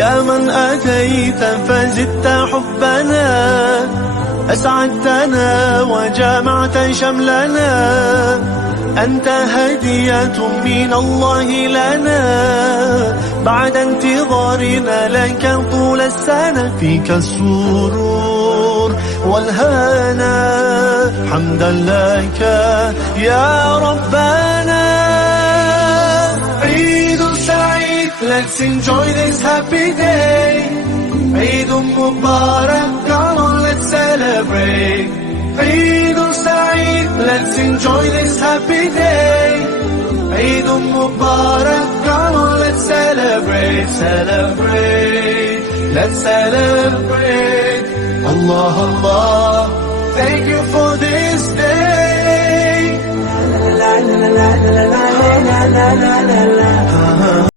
يا من أتيت فزدت حبنا، أسعدتنا وجمعت شملنا، أنت هدية من الله لنا، بعد انتظارنا لك طول السنة، فيك السرور والهنا، حمدا لك يا ربنا. عيد سعيد, let's enjoy this happy day. عيد مبارك, come on let's celebrate. عيد سعيد, let's enjoy this happy day. عيد مبارك, come on let's celebrate, celebrate, let's celebrate. Allah Allah, thank you for this day. La la la la la la la la la la la.